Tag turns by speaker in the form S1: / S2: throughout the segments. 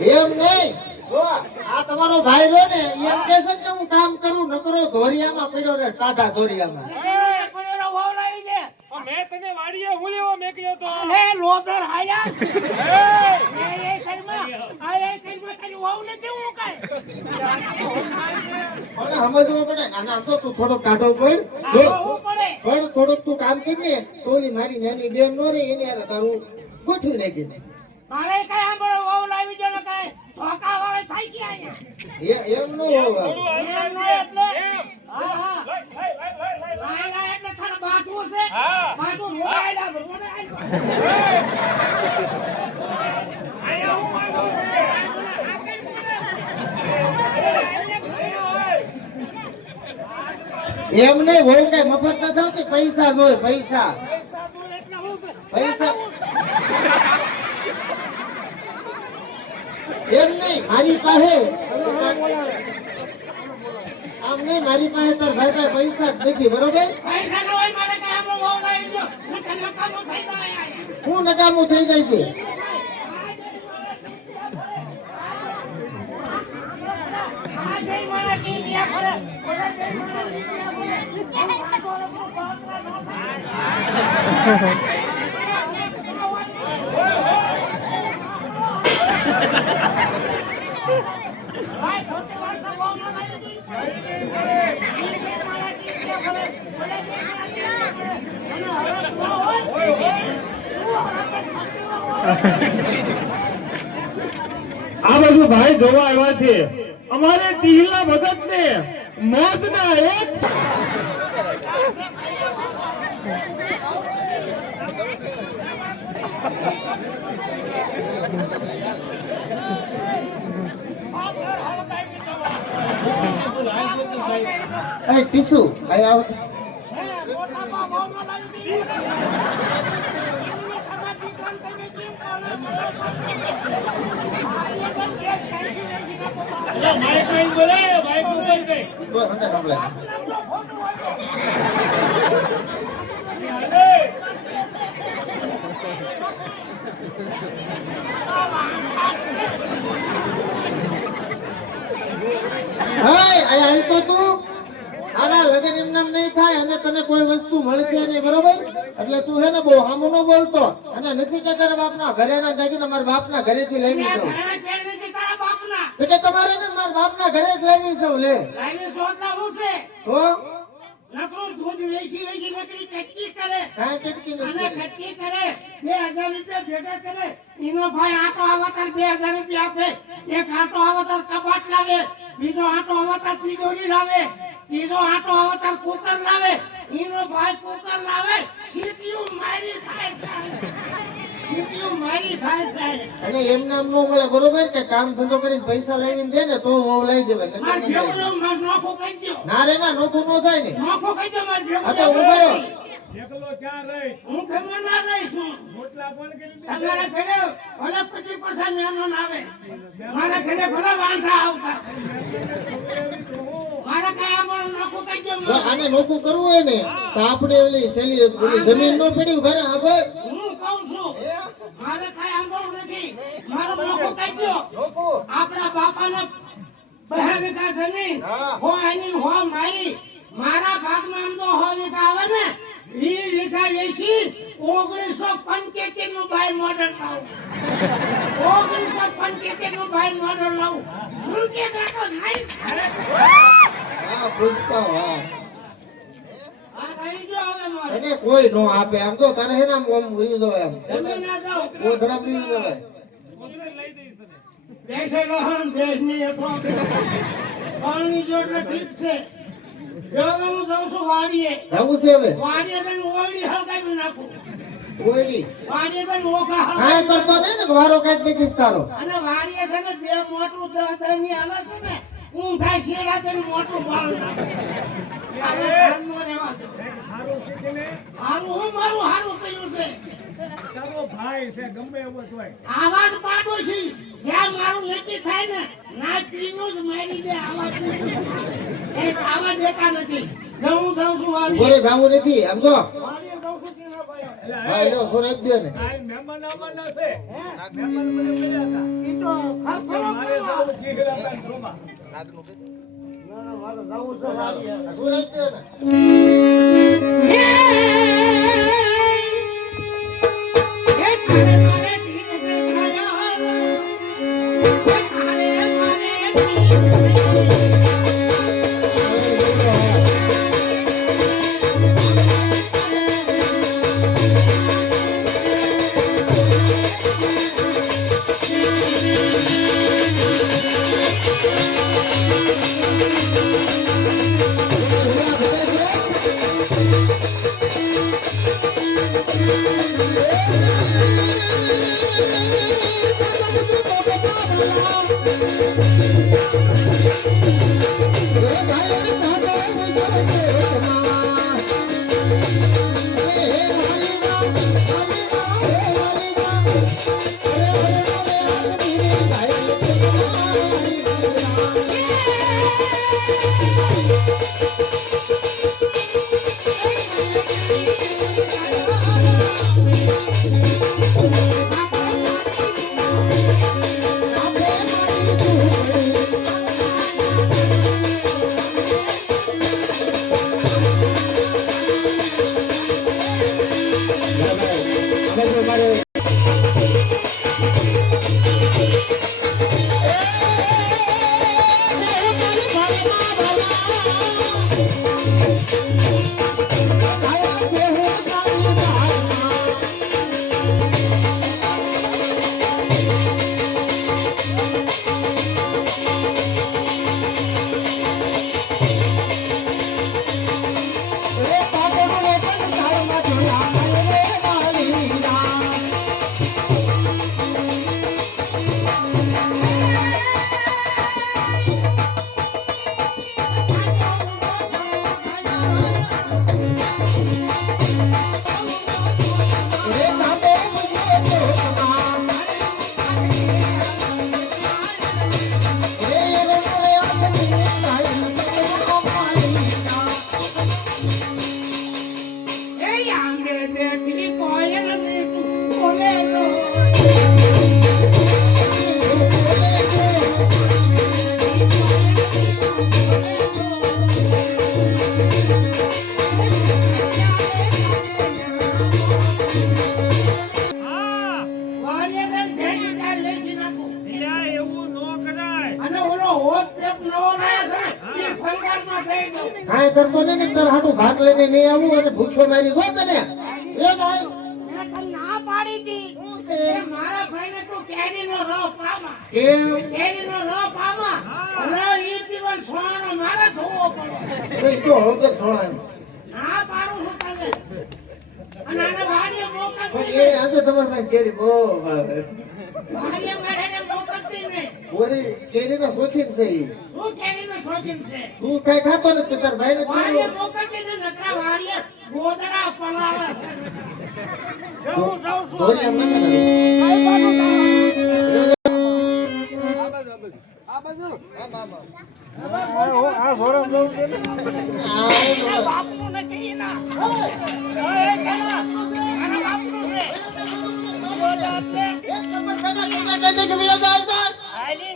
S1: એમ નહીં. આ તમારો ભાઈ રહ્યો ને એમ કે છે કે હું કામ કરું નકરો ધોરિયામાં પડ્યો રે ટાટા ધોરિયામાં
S2: આ મેં તને વાડીએ હું લેવા મેકલ્યો તો.
S3: અરે લોદર હાયા.
S2: એ!
S3: એ એ કઈમાં આ એ કઈમાં તારી વહુ નથી હું કાંઈ.
S1: પણ સમજવું પડે. અને તો તું થોડો કાઢો પડે. પણ થોડુંક તું કામ કરી ને તો મારી નાની બેન નો રે એની તારું ગોઠવી નાખી
S3: મારે કઈ આંબળો વહુ લાવી દે ને કઈ ધોકા વાળે થઈ ગયા અહીંયા.
S1: એ એમ નો હોવે
S3: એમ
S2: હાલતા
S3: એટલે હા હા.
S2: લઈ, લઈ, લઈ, લઈ, લઈ.
S3: લાય લાય એટલે તારે બાજવું છે.
S2: હા.
S3: બાજુ રોડાયેલા રોડાયેલા.
S2: હું. માંગુ છું.
S1: એમ નહીં હોય કઈ મફત ન થતી પૈસા જોય પૈસા.
S3: પૈસા તું એટલે હું છે?
S1: પૈસા એમ નહીં મારી પાસે આમ નહીં મારી પાસે તાર ભાઈ પાસે પૈસા જ નથી બરોબર
S3: પૈસા ન હોય મારે કઈ આંબળો વહુ લાવી જો નકામો થઈ જાય
S1: હું નકામું થઈ જાય છે
S3: Ha ha મને કી લ્યા કરે ઓલા જઈ મને કી લ્યા કરે હું વાંધો નથી, બાપરા નો થાય. ભાઈ, ખોટી વાત તો બહુ ન લાગી દી. ઈ જઈ મને કી લ્યા કરે, ઓલા જઈ મને કી લ્યા કરે. અને હરખ ન હોય, શું હરખ જ થતી હોય?
S4: આ બધું ભાઈ જોવા આવ્યા છે. અમારે ટીલા ભગત ને મોત ના એક
S1: એ ટીસુ આઈ આવ
S3: હે, મોટામાં બહુ ન લાગી દી. એમને ખબર દીકરાને તમે કેમ પાડો? આ એક જ ગેસ ખાઈ નથી નાખો.
S2: અલા, માઈક લઈને બોલે, માઈક ઉતારી દે.
S1: તો હંડે સંભળાય.
S3: આપણો ખોટું હોય.
S2: હાલે.
S1: હાય અહીં હાલ તો તું આના લગન એમ નામ નહીં થાય અને તને કોઈ વસ્તુ મળશે નહીં બરોબર? એટલે તું હે ને બહુ હામું ન બોલતો. અને નથી કે તારા બાપના ઘરે ના મારા બાપના ઘરેથી લઈ
S3: મેં
S1: જાઉં
S3: ઘરે ઘેર નથી તારા બાપના.
S1: એટલે તમારે ને મારા બાપના ઘરે જ લેવી છે લે.
S3: લાઈને શોધના હું છે?
S1: તો
S3: નકરું દૂધ વેચી વેચી નકરી કટકી કરે.
S1: કાંઈ કેટલી
S3: અને કટકી કરે. બે હજાર રૂપિયા ભેગા કરે. એનો ભાઈ આટો આવતાર બે હજાર રૂપિયા આપે. એક આટો આવતાર કબાટ લાવે બીજો આટો આવતાર તિજોરી લાવે ત્રીજો આટો આવતાર કુકર લાવે. એનો ભાઈ કુકર લાવે. સીટીયું મારી થાય છે સીટીયું મારી થાય છે
S1: અને એમ નામ નો મળે બરોબર? કે કામ ધંધો કરીને પૈસા લઈને દે ને તો લઈ દેવાય
S3: માર ભેગું નોખું કહી દ્યો.
S1: ના રે ના નોખું નો થાય ને.
S3: નોખું કહી દો માર ભેગું
S1: તો.
S2: એકલો ક્યાં રહી?
S3: હું ખબર ના લઈશ હું.
S2: કરી દે?
S3: તમારા ઘરે ભલે પચીસ પચાસ મહેમાન આવે. મારા ઘરે ભલે વાંધા આવતા.
S1: આને નોખું કરવું હોય ને તો આપણે ઓલી સેલી ઓલી જમીન નો પડી ઘરે હા
S3: હું કહું છું મારે કઈ આંબળું નથી. મારું કહી દ્યો આપણા બાપાને બે વીઘા જમીન
S1: હા.
S3: એની હો મારી. મારા ભાગમાં આમ તો હો વીઘા આવે ને ઈ વીઘા વેચી ઓગણીસો પંચોતેરનું ભાઈ મોડલ લાવું. ઓગણીસો પંચોતેરનું ભાઈ મોડલ લાવું. રૂપિયા કાઢો નહીં?
S1: હા પૂછતો હા
S3: આ થઈ ગયો હવે મારે
S1: એને કોઈ નો આપે. આમ તો તારે હે ને આમ ઓમ ઉઈ જો એમ.
S3: તમે ના જાઓ.
S1: ઓ ધરા પી જવાય.
S2: કુદરત લઈ દઈશ
S3: દેશે ની એટલો પાણી જો એટલે ઠીક છે. હું જાઉં છું વાડીએ.
S1: જવું છે હવે?
S3: વાડીએ જઈને ઓળી હળગાવી નાખું. વાડીએ જઈને ઓઘા
S1: કાંઈ કરતો નહીં ને વારો કાઢ તારો.
S3: અને વાડીએ છે ને બે મોટું દહ દહની હાલે છે ને ઊંધા શેડા થઈને મોટું બાળ નાખે. હવે ધ્યાનમાં રહેવા દો.
S2: હારું
S3: હું મારું હારું કર્યું છે.
S2: તારો ભાઈ છે ગમે એવો
S3: આવાજ પાડો છે. જ્યાં મારું નક્કી થાય ને ના પીનું જ મારી દે આવાજ. એ આવા દેતા નથી. હું જાઉં છું વાડીએ
S1: ઘરે જાવું નથી જો.
S3: ટીના ભાઈ
S2: એટલે
S1: સોરે જ દે ને
S2: મહેમાન આવવાના છે. મહેમાન બધા મળ્યા હતા.
S3: ઈ તો ખર્ચો
S2: નીકળ્યા હતા ને ધ્રુવમાં.
S1: સુરજ છે ને કાંઈ કરતો ને તાર હાટું ભાગ લઈને નહીં આવું અને ભૂખો મારી ગો તને એ ભાઈ
S3: ના પાડી તી. એ મારા ભાઈને તું કેરીનો રસ પામા.
S1: કેમ
S3: કેરીનો રો પામા. અને ઈ પીવન સોનો મારે ધોવો પડે.
S1: એ તો હળદર છોડાય
S3: ના પાડું હું તને. અને આને વાડીએ મોકલતી
S1: પણ આ તો તમારે પાસે કેરી બહુ
S3: વાડીએ મારે મોકલતી ને
S1: ઓરી કેરીનો શોખીન છે ઈ.
S3: શોખીન છે?
S1: તું કઈ ખાતો નથી તાર ભાઈને
S3: વાડીએ
S1: કીધું.
S3: મોકલતી નહીં, નકરા વાડીએ ગોદડા પલાળે. જવું, જવું છું
S1: ધોરી એમ ના કરે.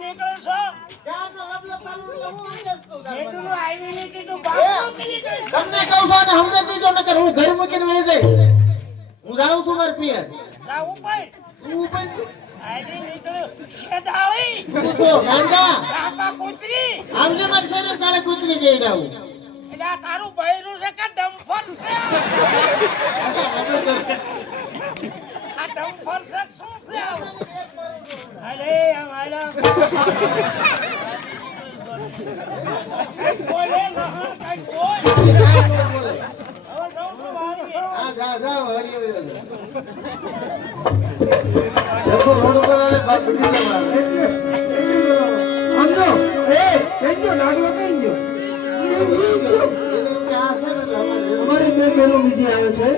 S3: નીકળશો?
S1: તમને કહું છું અને જાઉં છું મારા પિયર
S3: ઉપર.
S1: તું
S3: કૂતરી.
S1: આવજે આવું
S3: એટલે તારું બૈરું છે કે ડમ્ફર છે આ ડમ્ફર શું છે અરે બોલે નહર, કંઈક બોલ.
S1: કાંઈ બોલે.
S3: હવે જાઉં છું
S4: કઈ કઈ
S1: અમારે
S4: અમારી બે બહેનો બીજી આવે છે